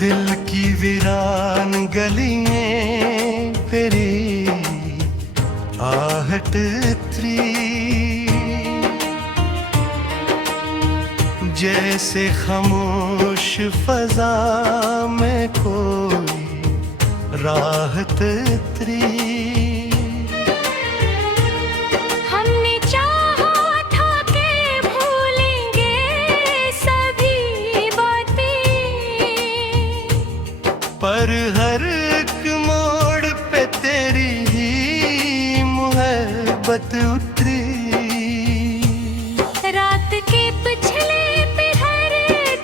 दिल की वीरान गलियां तेरी आहट इतरी, जैसे खामोश फजा में कोई राहत इतरी। पर हर एक मोड़ पे तेरी ही मोहब्बत उतरी। रात के पिछले पहर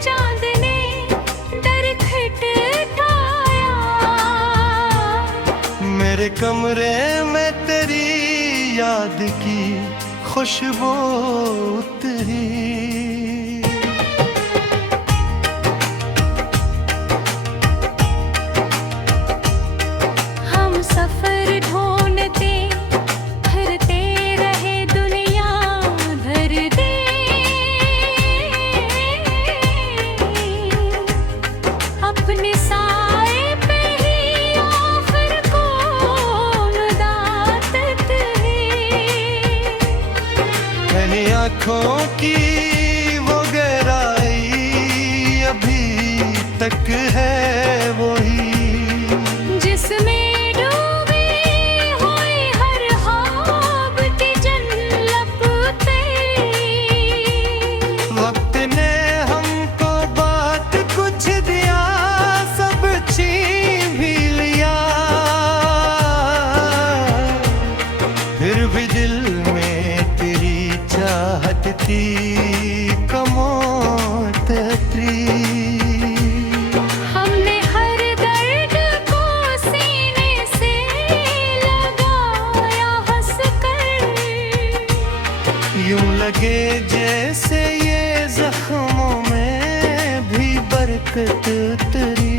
चांद ने दरखटाया, मेरे कमरे में तेरी याद की खुशबू उतरी। सफर ढूंढते फिरते रहे दुनिया भर दे, अपने साए पे ही आखिर को दातत है। मैंने आँखों की वो गहराई अभी तक है वही, जिसमें फिर भी दिल में तेरी चाहत थी कमौत इतरी। हमने हर दर्द को सीने से लगाया हंस कर, यूं लगे जैसे ये जख्मों में भी बरकत उतरी।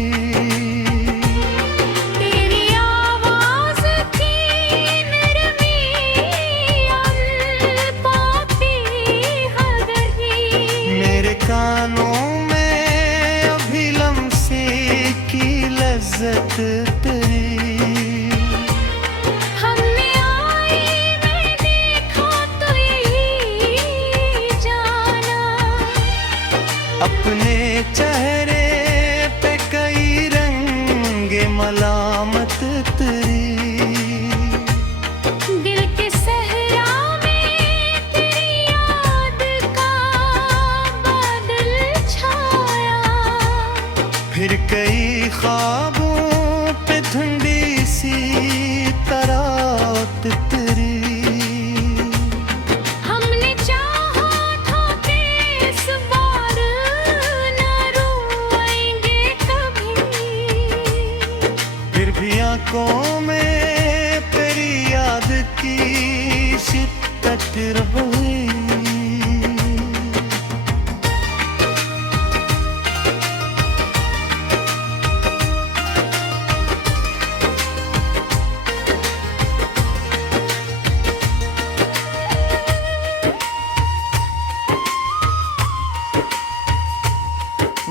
कानों में अभी लम्से की लज्जत तेरी। हमने आईने में देखा तो यही जाना, अपने चेहरे पे कई रंगे मलामत तेरी। फिर कई ख्वाबों पे ठंडी सी तरात तेरी। हमने चाहा था कि इस बार न रोएंगे कभी, फिर भी आंखों में तेरी याद की शिद्दत रही।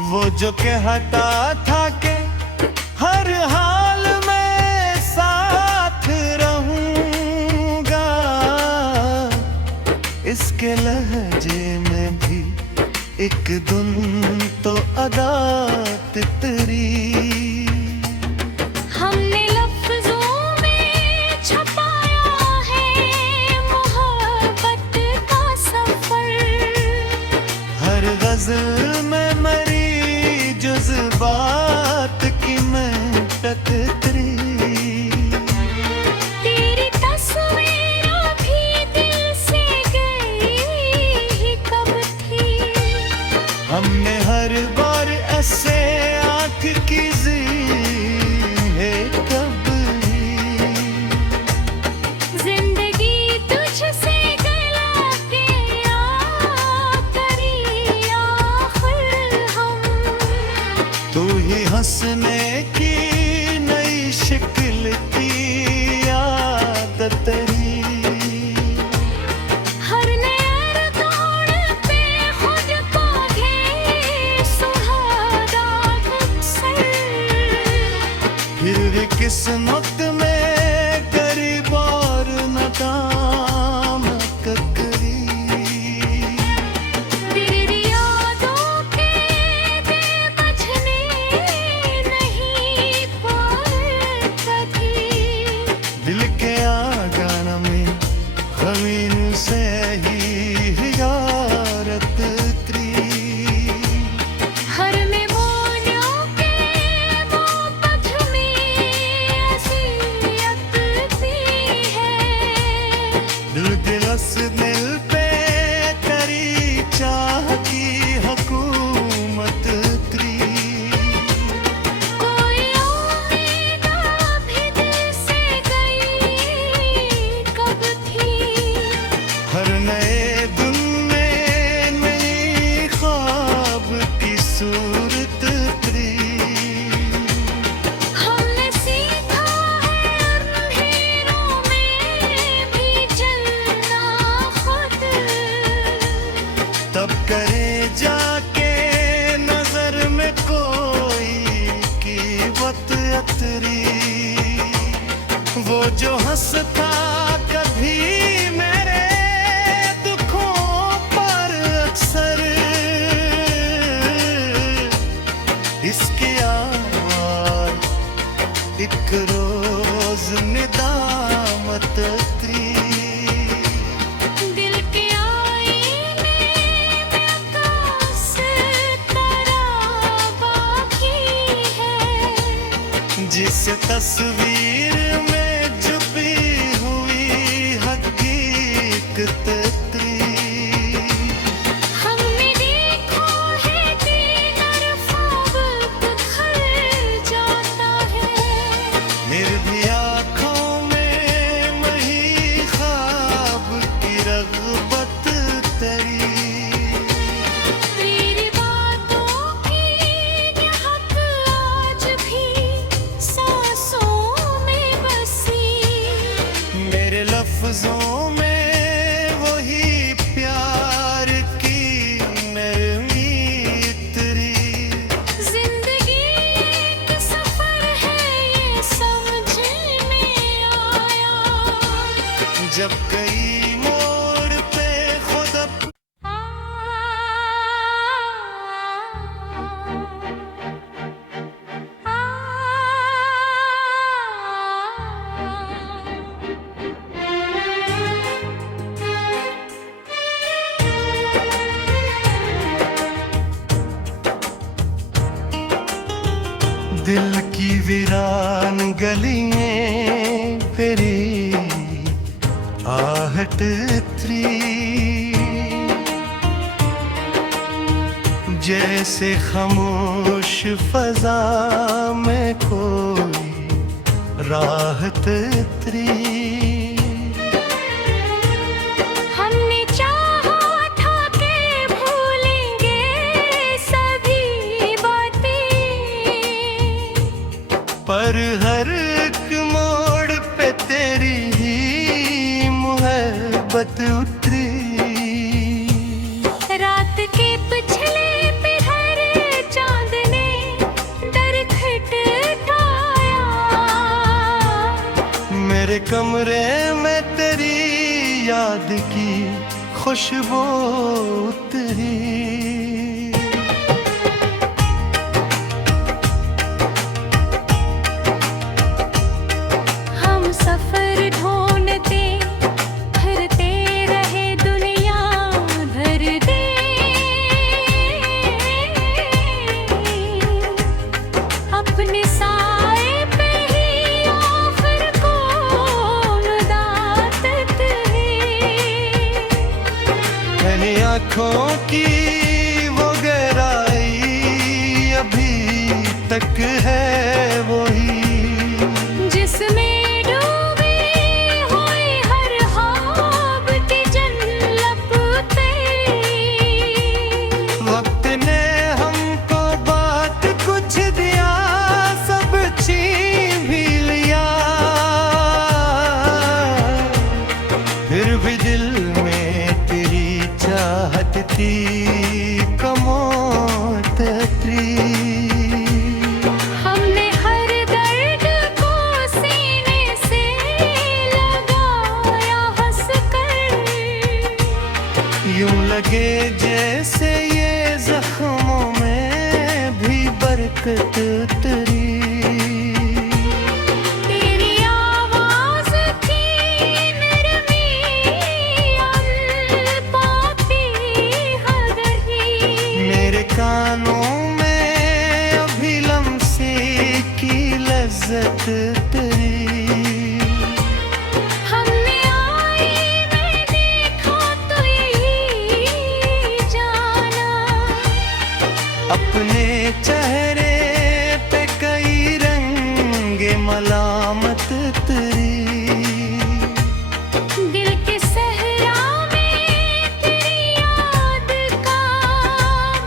वो जो कहता था कि हर हाल में साथ रहूंगा, इसके लहजे में भी एक धुन तो अदा तितरी। हमने लफ्जों में छपाया है मोहब्बत का सफर, हर गजल में मरी जज्बात की महकत तेरी। तेरी तस्वीर भी दिल से गई कब थी, हमने हर बार ऐसे आँख की है कब ही। जिंदगी तुझसे गला के आखिरी आखिर हम, तू ही हंसने की नई शक्ल की आदत तेरी। हर नए तोड़ पे खुद को घे सुहागा अक्सर, किस्मत में गरीब और नाकाम ककरी। तेरी यादों के बेबझने नहीं पाए कभी। दिल के आंगन में ज़मीन से ही हियारत उतरी। हर में मोनियों के मोहब्बत में असीयत सी है। दिल दिलस दिल पे तेरी चाह की हुकूमत उतरी। कोई उम्मीद भी दिल से गई कब थी। हर नए दिन में नई ख्वाब की सूरत उतरी। हमने सीखा है अंधेरों में भी जलना खुद। तब करे जाके नजर में कोई कीमत अतरी। वो जो हंसता कभी मेरे दुखों पर अक्सर, इसके आवाज एक रोज निदामत उतरी। दिल के आईने में आकाश तारा बाकी है। जिस तस्वीर में छुपी हुई हकीकत उतरी। हमने देखा है कि नरफ़ाब खल जाता है। मेरी भी आँखों में वही ख्वाब की रग़बत तरी। तेरी बातों की ये हक आज भी सांसों में बसी। मेरे लफ्जों में वही प्यार की नरमी उतरी। जिंदगी एक सफर है ये समझ में आया। जब कई मोड़ पे खुद दिल की वीरान गलियां फिरी आहट उतरी। जैसे खामोश फजा में कोई राहत उतरी। हमने चाहा था कि भूलेंगे सभी बातें। पर हर एक मोड़ पे तेरी ही मोहब्बत उतरी। रात के पिछले पहर चांद ने दरखटाया। मेरे कमरे में तेरी याद की खुशबू उतरी। हम सफर ढूंढते फिरते रहे दुनिया भर दे। अपने साए पे ही आखिर कौन दातत है। मैंने आँखों की वो गहराई अभी तक है वही। जिसमें डूबी हुई हर ख्वाब की जन्नत तेरी। वक्त ने हमको बात कुछ दिया सब छीन भी लिया। फिर भी दिल में तेरी चाहत थी कमौत उतरी। हमने हर दर्द को यूं लगे जैसे ये जख्मों में भी बरकत तेरी। तेरी आवाज की नरमी पाती हगरी, मेरे कानों में अभी लम्से की लज्जत तेरी। हमने आईने देखा तो यही जाना, अपने चेहरे पे कई रंगे मलामत तेरी। दिल के सहरा में तेरी याद का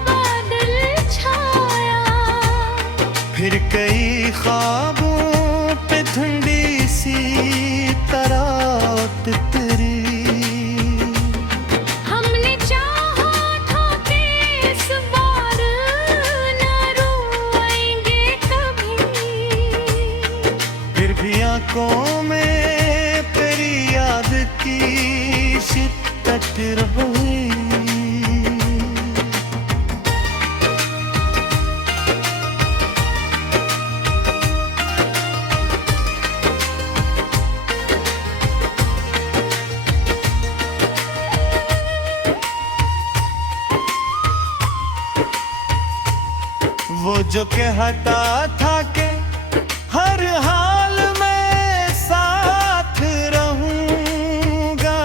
बादल छाया, फिर कई ख्वाबों पे ठंडी सी तरात तेरी। हमने चाहा था कि इस बार न रोएंगे कभी, फिर भी आंखों में तेरी याद की शिद्दत रही। वो जो कहता था कि हर हाल में साथ रहूंगा,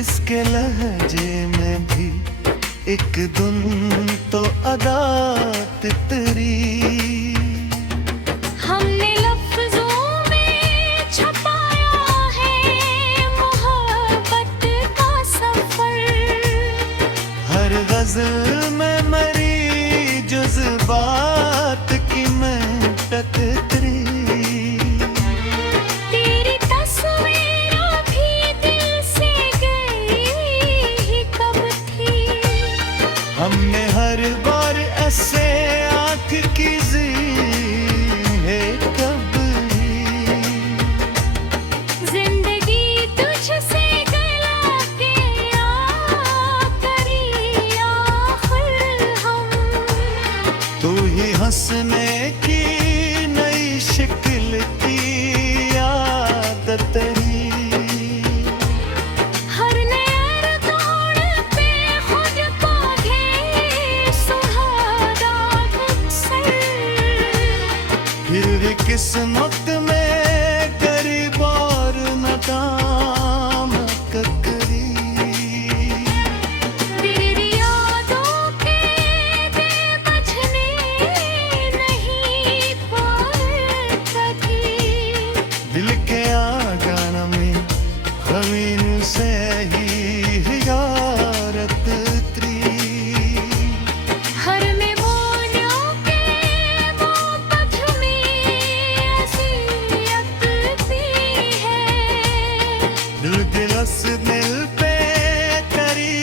इसके लहजे में भी एक धुन तो अदा तेरी। हमने लफ्जों में छपाया है मोहब्बत का सफर, हर गजल में मरी जज्बात की महकत तेरी। तेरी तस्वीर भी दिल से गई कब थी, हमने हर बार ऐसे आंख की है कब ही। जिंदगी तुझसे गला के आखिरी आखिर हम, तू ही हंसने की नई शक्ल की आदत तेरी। हर नए तोड़ पे खुद को घे सुहागा अक्सर, फिर भी किस्मत में गरीब और नाकाम ककरी। तेरी यादों के दे बजने नहीं पाए कभी, दिल के आंगन में ज़मीन से ही हियारत तेरी। हर में बोलियों के वो पथ में असीयत भी है, दिल दिलस दिल पे तेरी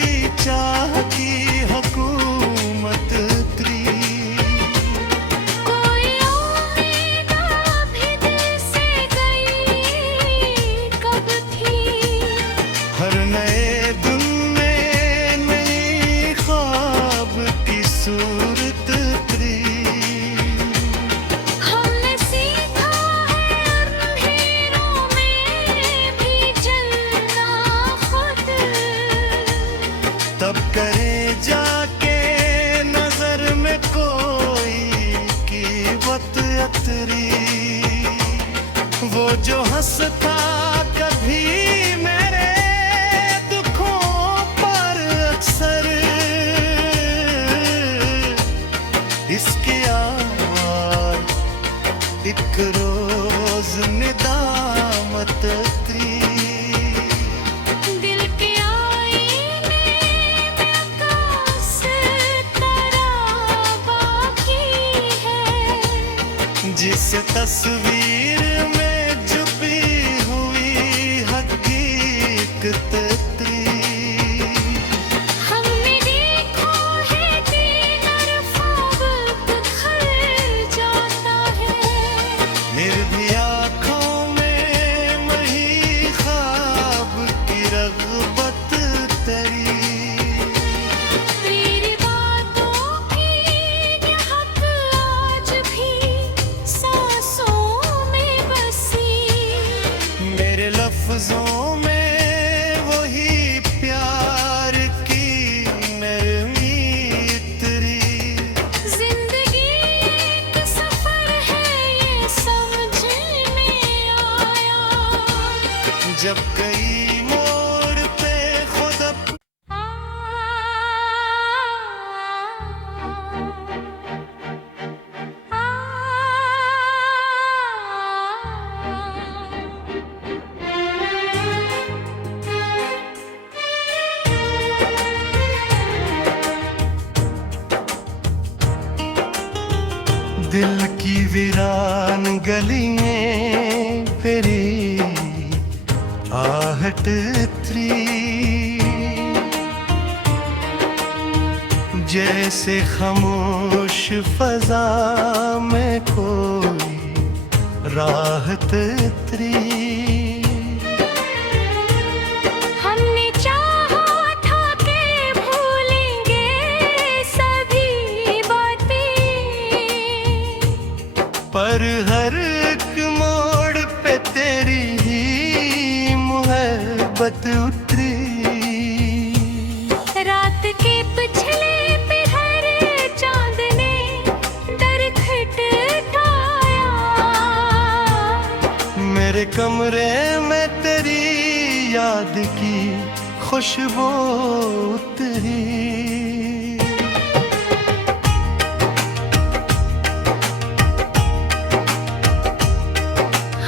चाह की हुकूमत तेरी। कोई उम्मीद भी दिल से गई कब थी, हर नए दिन में नई ख्वाब की सूरत तेरी। हमने सीखा है अंधेरों में भी जलना खुद, तब करे जाके नजर में कोई कीमत अतरी। वो जो हंसता कभी मेरे दुखों पर अक्सर, इसकी आवाज एक रोज निदामत तेरी। दिल के आईने में आकाश तारा बाकी है, जिस तस्वीर में छुपी हुई हकीकत तेरी। हमने देखा है कि नरफा वक्त खल जाता है, मेरे भी आँखों में वही ख्वाब की रग़बत दिल की वीरान गलियां तेरी आहट इतरी, जैसे खामोश फजा में कोई राहत इतरी। हमने चाहा था कि भूलेंगे सभी बातें, पर हर एक मोड़ पे तेरी ही मोहब्बत उतरी। रात के पिछले पहर चांद ने दरखटाया, मेरे कमरे में तेरी याद की खुशबू उतरी।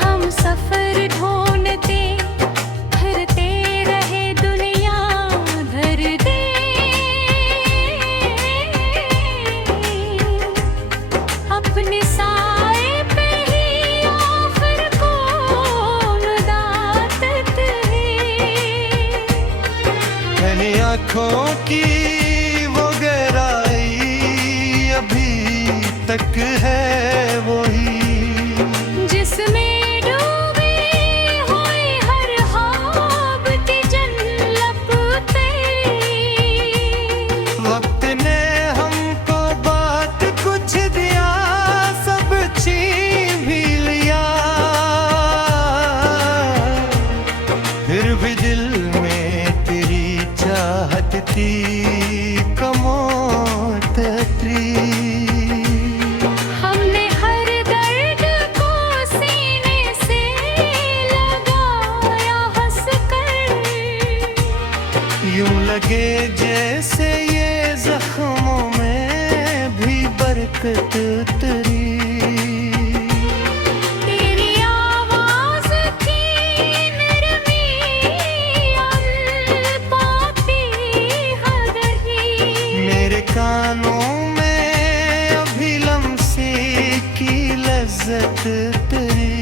हम सफर ढूंढते फिरते रहे दुनिया भर दे, अपने साए पे ही आखिर कौन दात है। मैंने आँखों की वो गहराई अभी तक है वही, जिसमें डूबी हुई हर ख्वाब की जन्नत तेरी। वक्त ने हमको बात कुछ दिया, सब छीन भी लिया, फिर भी दिल में तेरी चाहत थी कमौत इतरी। हमने हर दर्द को सीने से लगाया हंसकर, यूं लगे जैसे ये जख्मों में भी बरकत उतरी। तेरी आवाज की नरमी अल्पाती हदरी, मेरे कानों में अभी लम्से की लज्जत तेरी।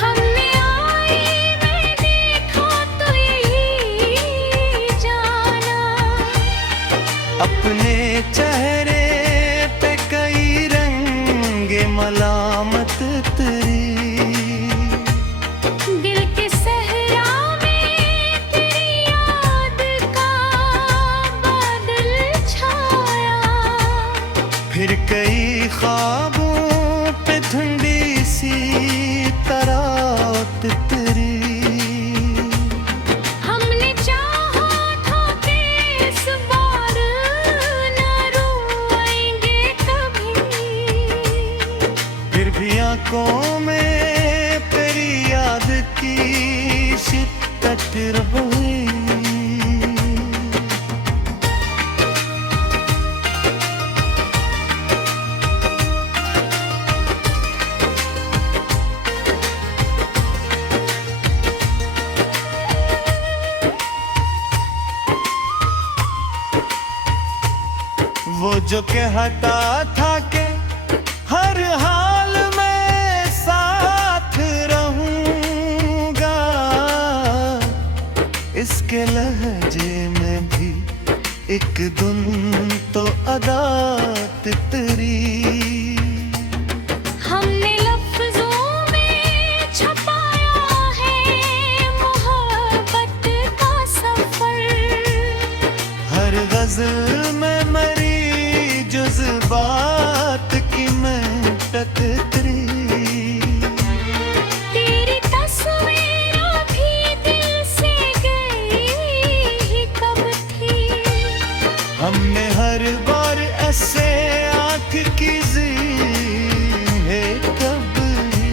हमने आईने देखा तो यही जाना, अपने चेहरे पे कई रंगे मलामत तेरी। दिल के सहरा में तेरी याद का बादल छाया, फिर कई ख्वाबों पे ठंडी सी तरात तेरी। हमने चाहा था कि इस बार न रोएंगे कभी, फिर भी आंखों में तेरी याद की शिद्दत रही। वो जो कहता था कि हर हाल में साथ रहूंगा, इसके लहजे में भी एक धुन तो अदा तेरी। हमने लफ्जों में छपाया है मोहब्बत का सफर, हर गजल में मरी जज्बात की महकत तेरी। तेरी तस्वीर भी दिल से गई ही कब थी, हमने हर बार ऐसे आंख की है कब ही।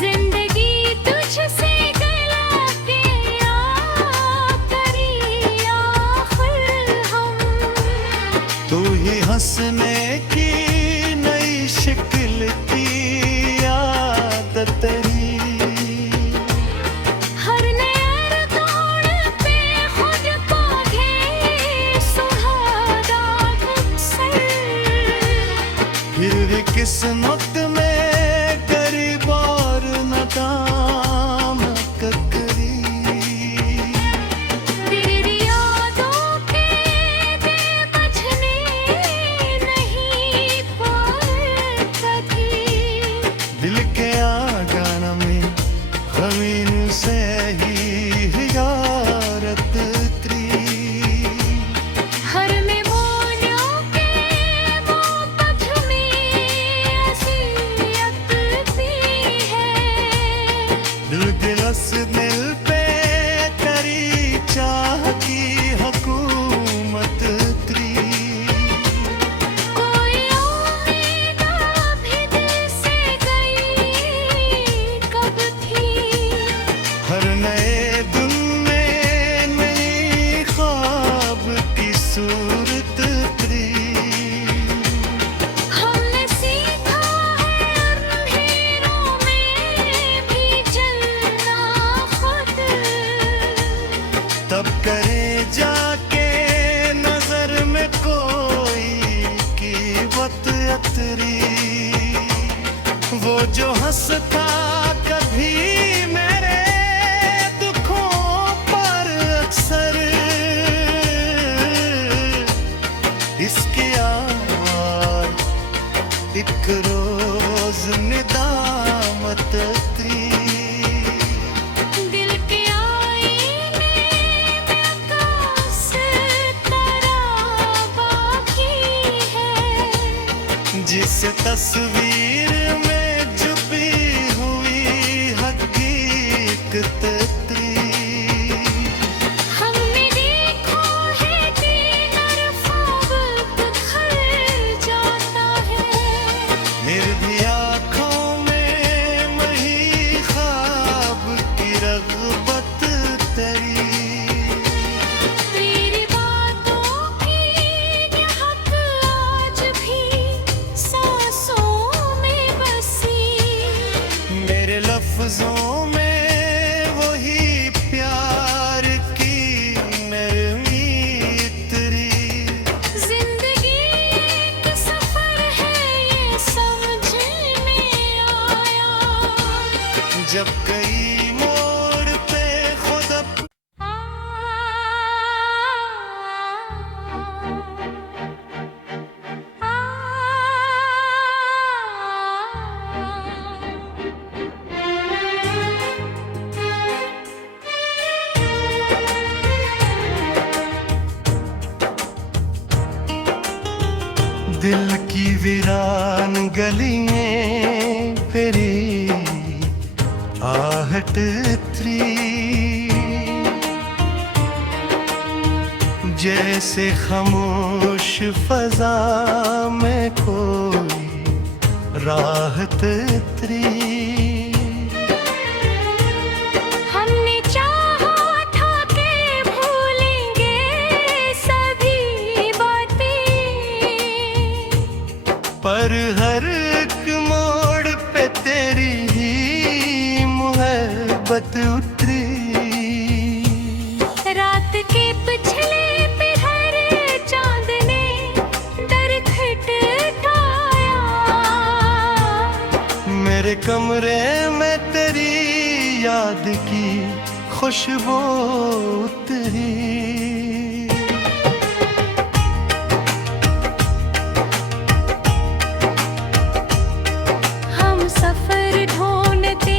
जिंदगी तुझसे गला के करी आखिर हम, तू ही हंसने की नई शक्ल की आदत तेरी। हर नया तोड़ पे खुद को घे सुहागा अक्सर, किस्मत में गरीब और नाकाम ककरी। तेरी यादों के बेबझने नहीं पाए कभी। दिल के आंगन में ज़मीन से ही हियारत उतरी। हर में मोलियों के मोहब्बत में असीयत भी है। दिल दिलस दिल पे तेरी चाह की हुकूमत उतरी। कोई उम्मीद भी दिल से गई कब थी। हर नए दिन में नई ख्वाब की सूरत उतरी। हमने सीखा है अंधेरों में भी जलना खुद। तब करे जाके नजर में कोई कीमत अतरी। वो जो हंसता कभी मेरे दुखों पर अक्सर, इसके आवाज एक रोज निदामत उतरी। दिल के आईने में आकाश तारा बाकी है। जिस तस्वीर में छुपी हुई हकीकत उतरी। हमने देखा है कि ख्वाब खिल जाता है। मेरी भी आँखों में वही ख्वाब की रग़बत तरी। तेरी बातों की महक आज भी सांसों में बसी। मेरे लफ्जों में वही प्यार की नरमी उतरी। जिंदगी एक सफर है ये समझ में आया। जब कई मोड़ पे खुद दिल की वीरान गलियां फिरी आहट उतरी। जैसे खामोश फजा में कोई राहत उतरी। हमने चाहा था कि भूलेंगे सभी बातें। पर हर एक मोड़ पे तेरी ही मोहब्बत उतरी। रात के पिछले पहर चांद ने दर खटखटाया। मेरे कमरे में तेरी याद की खुशबू उतरी। हम सफर ढूंढते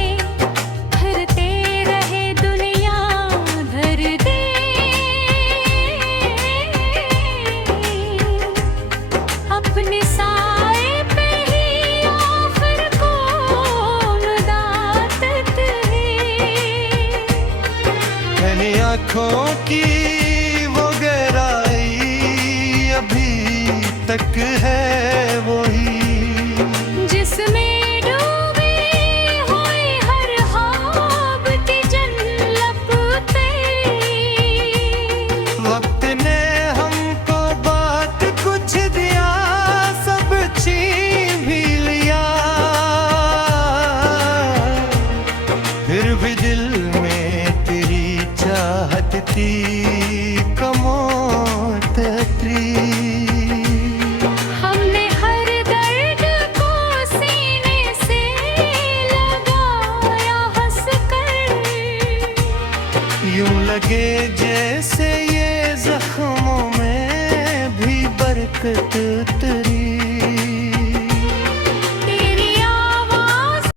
फिरते रहे दुनिया भर दे। अपने साए पे ही आखिर कौन दातत है। मैंने आँखों की वो गहराई अभी तक है वही। जिसमें डूबी हुई हर ख्वाब की जन्नत तेरी। वक्त ने हमको बात कुछ दिया सब छीन भी लिया। फिर भी दिल में तेरी चाहत थी कमोत उतरी। हमने हर यूं लगे जैसे ये जख्मों में भी बरकत तेरी